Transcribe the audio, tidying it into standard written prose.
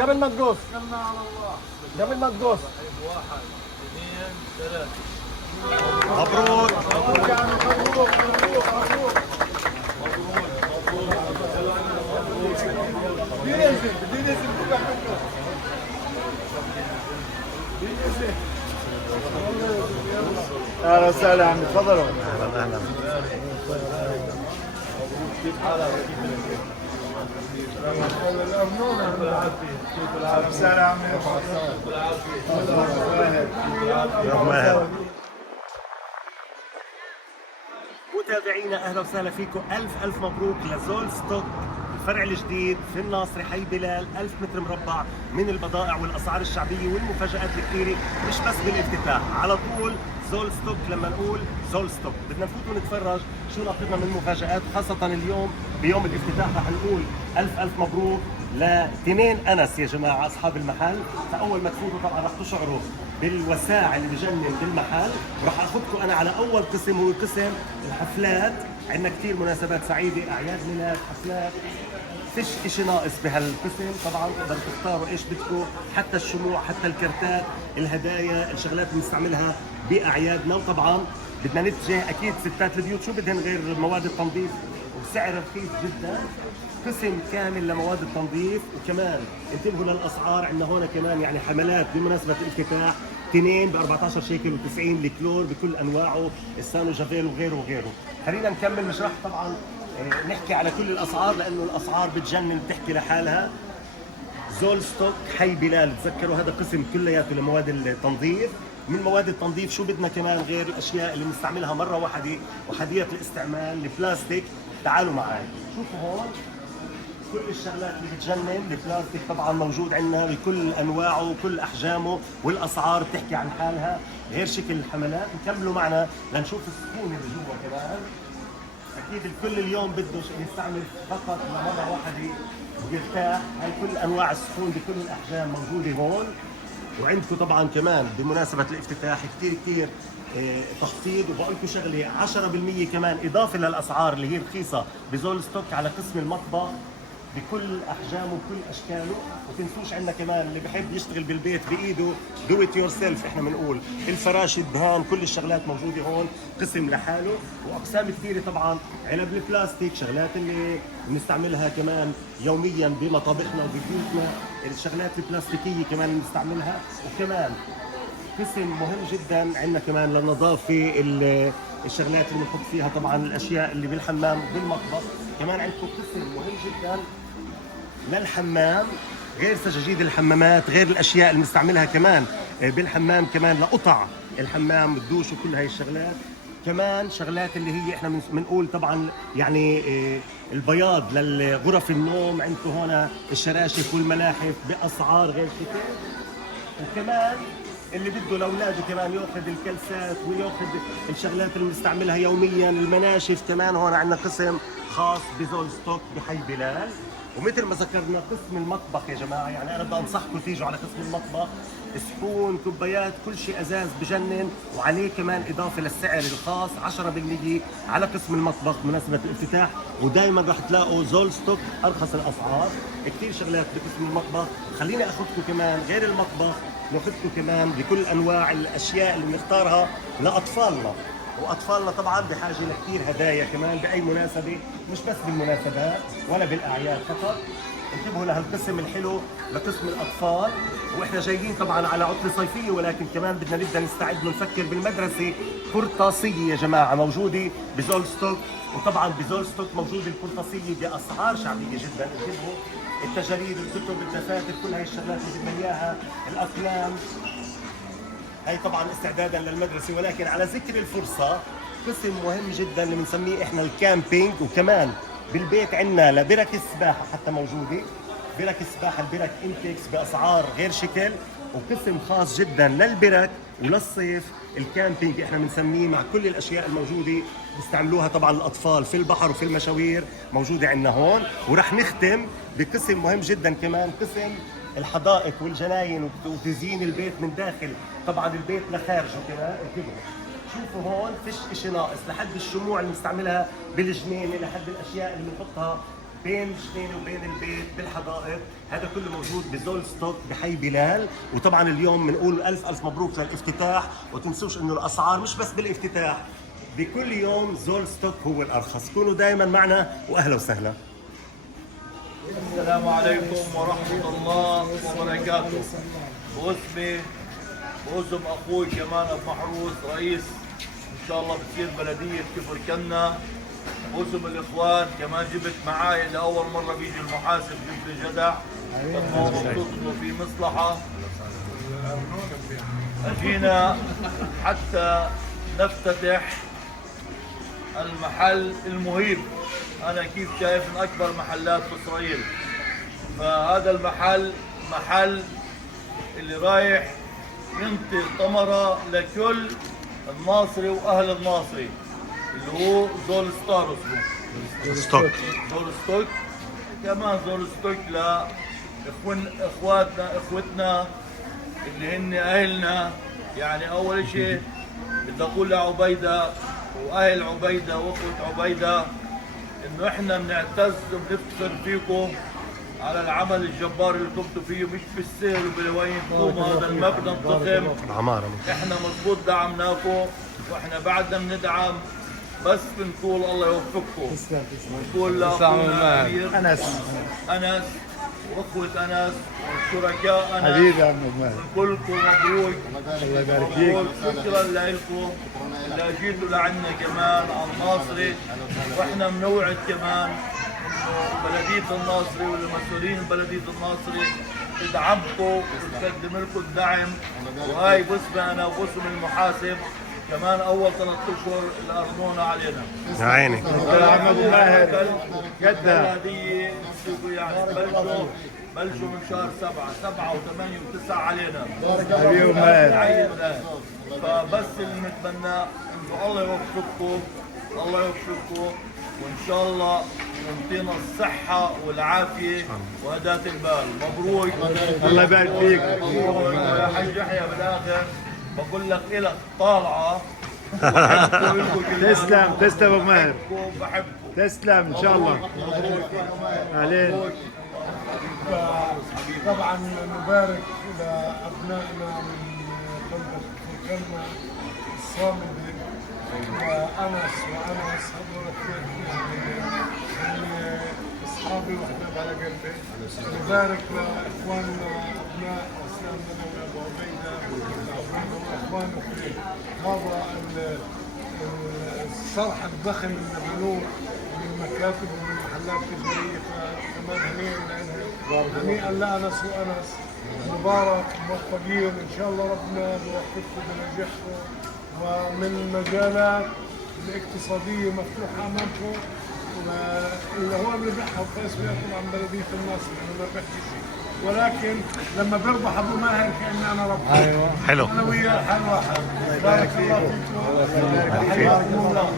قبل ما تقص. قبل ما تقص. واحد اثنين ثلاثة. مبروك. مبروك يا عم، مبروك مبروك مبروك. اهلا وسهلا يا عم، تفضلوا. اهلا اهلا. كيف حالك؟ اهلا وسهلا يا عم. متابعينا اهلا وسهلا فيكم، الف مبروك لزول ستوك الفرع الجديد في الناصري حي بلال. 1000 متر مربع من البضائع والاسعار الشعبيه والمفاجات الكثيره، مش بس بالافتتاح، على طول زول ستوك. لما نقول زول ستوك بدنا نفوت ونتفرج شو ناخذنا من مفاجات، خاصه اليوم بيوم الافتتاح رح نقول الف مبروك لاثنين انس يا جماعه اصحاب المحل. فاول ما تفوتوا طبعا رح تشعروا بالوساع اللي بجنن بالمحل. راح اخذكم انا على اول قسم، هو قسم الحفلات. عندنا كثير مناسبات سعيده، اعياد ميلاد، حفلات، فيش اشي ناقص بهالقسم. طبعا تقدروا تختاروا ايش بدكم، حتى الشموع، حتى الكرتات، الهدايا، الشغلات اللي بنستعملها باعيادنا. وطبعا بدنا نتجه اكيد ستات البيوت شو بدهن غير مواد التنظيف، وبسعر رخيص جدا. قسم كامل لمواد التنظيف. وكمان انتبهوا للاسعار، عندنا هون كمان يعني حملات بمناسبه الافتتاح، تنين ب 14 شيكل و90 الكلور بكل انواعه، السانو جافيل وغيره وغيره. خلينا نكمل نشرح طبعا، نحكي على كل الاسعار لانه الاسعار بتجنن بتحكي لحالها. زول ستوك حي بلال، تذكروا هذا قسم كلياته لمواد التنظيف. من مواد التنظيف شو بدنا كمان غير الاشياء اللي بنستعملها مره واحده وحديثه الاستعمال، البلاستيك. تعالوا معي شوفوا هون كل الشغلات اللي بتجنن. البلاستيك طبعا موجود عندنا بكل انواعه وكل احجامه، والاسعار بتحكي عن حالها، غير شكل الحملات. وكملوا معنا لنشوف السكون اللي جوا كمان. اكيد الكل اليوم بده يستعمل فقط لمره واحده ويرتاح. هاي كل انواع السكون بكل الاحجام موجوده هون. وعندكم طبعا كمان بمناسبه الافتتاح كثير تخفيض. وبقول لكم شغله 10% كمان اضافه للاسعار اللي هي رخيصه بزول ستوك على قسم المطبخ بكل احجامه وكل اشكاله. وتنسوش عندنا كمان اللي بحب يشتغل بالبيت بايده دو ات يور سيلف، احنا بنقول الفراش، الدهان، كل الشغلات موجوده هون قسم لحاله. واقسام كثيره طبعا، علب البلاستيك، شغلات اللي بنستعملها كمان يوميا بمطابخنا وببيوتنا، الشغلات البلاستيكيه كمان بنستعملها. وكمان قسم مهم جدا عندنا كمان للنظافه، الشغلات اللي بنحط فيها طبعا الاشياء اللي بالحمام وبالمطبخ. كمان عندكم قسم مهم جدا للحمام، غير سجاجيد الحمامات، غير الاشياء اللي بنستعملها كمان بالحمام، كمان لقطع الحمام، الدوش وكل هاي الشغلات. كمان شغلات اللي هي احنا بنقول طبعا يعني البياض للغرف النوم. عندكم هون الشراشف والملاحف باسعار غير شكل. وكمان اللي بده لاولاده كمان ياخذ الكلسات وياخذ الشغلات اللي بنستعملها يوميا، المناشف. كمان هون عندنا قسم خاص بزول ستوك بحي بلال. ومثل ما ذكرنا قسم المطبخ يا جماعه، يعني انا بدي انصحكم تيجوا على قسم المطبخ، صحون، كوبايات، كل شيء ازاز بجنن. وعليه كمان اضافه للسعر الخاص 10% على قسم المطبخ بمناسبه الافتتاح. ودائما راح تلاقوا زول ستوك ارخص الاسعار. كثير شغلات بقسم المطبخ. خليني اخذكم كمان غير المطبخ، ناخذكم كمان بكل انواع الاشياء اللي بنختارها لاطفالنا. واطفالنا طبعا بحاجه لكثير هدايا كمان باي مناسبه، مش بس بالمناسبات ولا بالاعياد فقط. انتبهوا لهالقسم الحلو لقسم الاطفال. واحنا جايين طبعا على عطله صيفيه، ولكن كمان بدنا نبدا نستعد ونفكر بالمدرسه. قرطاسيه يا جماعه موجوده بزول ستوك. وطبعا بزول ستوك موجوده القرطاسيه باسعار شعبيه جدا. انتبهوا، التجاريد، الكتب، الدفاتر، كل هاي الشغلات اللي بدنا اياها، الاقلام، هي طبعا استعدادا للمدرسه. ولكن على ذكر الفرصه، قسم مهم جدا اللي بنسميه احنا الكامبينج. وكمان بالبيت عندنا لبرك السباحه حتى موجوده، برك السباحه، البرك انتكس باسعار غير شكل. وقسم خاص جدا للبرك وللصيف، الكامبينج احنا بنسميه، مع كل الاشياء الموجوده بيستعملوها طبعا الاطفال في البحر وفي المشاوير، موجوده عندنا هون. ورح نختم بقسم مهم جدا كمان، قسم الحدائق والجناين وتزيين البيت من داخل طبعا البيت لخارجه كمان. انتبهوا، شوفوا هون فيش اشي ناقص، لحد الشموع اللي بنستعملها بالجنينه، لحد الاشياء اللي بنحطها بين الجنينه وبين البيت بالحدائق، هذا كله موجود بزول ستوك بحي بلال. وطبعا اليوم بنقول الف مبروك للافتتاح، وتنسوش انه الاسعار مش بس بالافتتاح، بكل يوم زول ستوك هو الارخص. كونوا دائما معنا واهلا وسهلا. السلام عليكم ورحمة الله وبركاته. باسم أخوي كمان أبو محروس رئيس إن شاء الله بتصير بلدية كفر كنا. باسم الإخوان كمان جبت معاي لأول مرة بيجي المحاسب جبت لي جدع، مبسوط إنه في مصلحة. أجينا حتى نفتتح المحل المهيب، أنا كيف شايف من أكبر محلات في إسرائيل. فهذا المحل محل اللي رايح ينطي ثمرة لكل الناصري وأهل الناصري، اللي هو زول ستار اسمه ستوك. زول ستوك. كمان زول ستوك اخوتنا اللي هن اهلنا. يعني اول شيء بدي اقول لعبيده واهل عبيده واخوه عبيده انه احنا بنعتز وبنفتخر فيكم على العمل الجبار اللي قمتوا فيه، مش بالسهل وبالوين تقوموا هذا المبنى الضخم. العماره احنا مضبوط دعمناكم واحنا بعدنا بندعم، بس بنقول الله يوفقكم. بنقول لاخونا امير انس واخوة انس والشركاء انس حبيبي يا عم ماهر، كلكم مبروك. الله يبارك فيك. شكرا لكم اللي اجيتوا لعنا كمان على الناصري. واحنا بنوعد كمان انه بلديه الناصري والمسؤولين بلديه الناصري تدعمكم وتقدم لكم الدعم. وهي باسمي انا وباسم المحاسب كمان اول 3 اشهر الارمونه علينا. يا عيني. يا عم ابو ماهر قدها هديه يعني بلشوا من شهر 7 و8 و9 علينا. حبيبي ماهر. فبس اللي نتمناه انه الله يوفقكم، الله يوفقكم، وان شاء الله يعطينا الصحة والعافية وهداة البال. مبروك. الله يبارك فيك. يا حاج يحيى بالاخر بقول لك الك طالعة. تسلم تسلم ابو ماهر، بحبكم. تسلم ان شاء الله. علينا. طبعا نبارك لابنائنا من بلده فرقنا الصامده وانس هذول يعني اصحابي واحباب على قلبي. نبارك لاخواننا ابناء اسلام بنوي ابو عبيده واخوانه في هذا الصرح الضخم اللي بنوه من مكاتب ومن محلات تجاريه. فكمان هنيئا لانس وانس، مبارك موفقين ان شاء الله. ربنا يوفقكم بنجاحكم، ومن المجالات الاقتصاديه مفتوحه امامكم. واللي هو ربحها وفاسبها طبعا بلديه الناصر، انا ما ربحت شيء، ولكن لما بربح ابو ماهر كاني انا ربحت. ايوه حلو. انا وياه حال واحد. بارك الله فيكم. حياكم الله.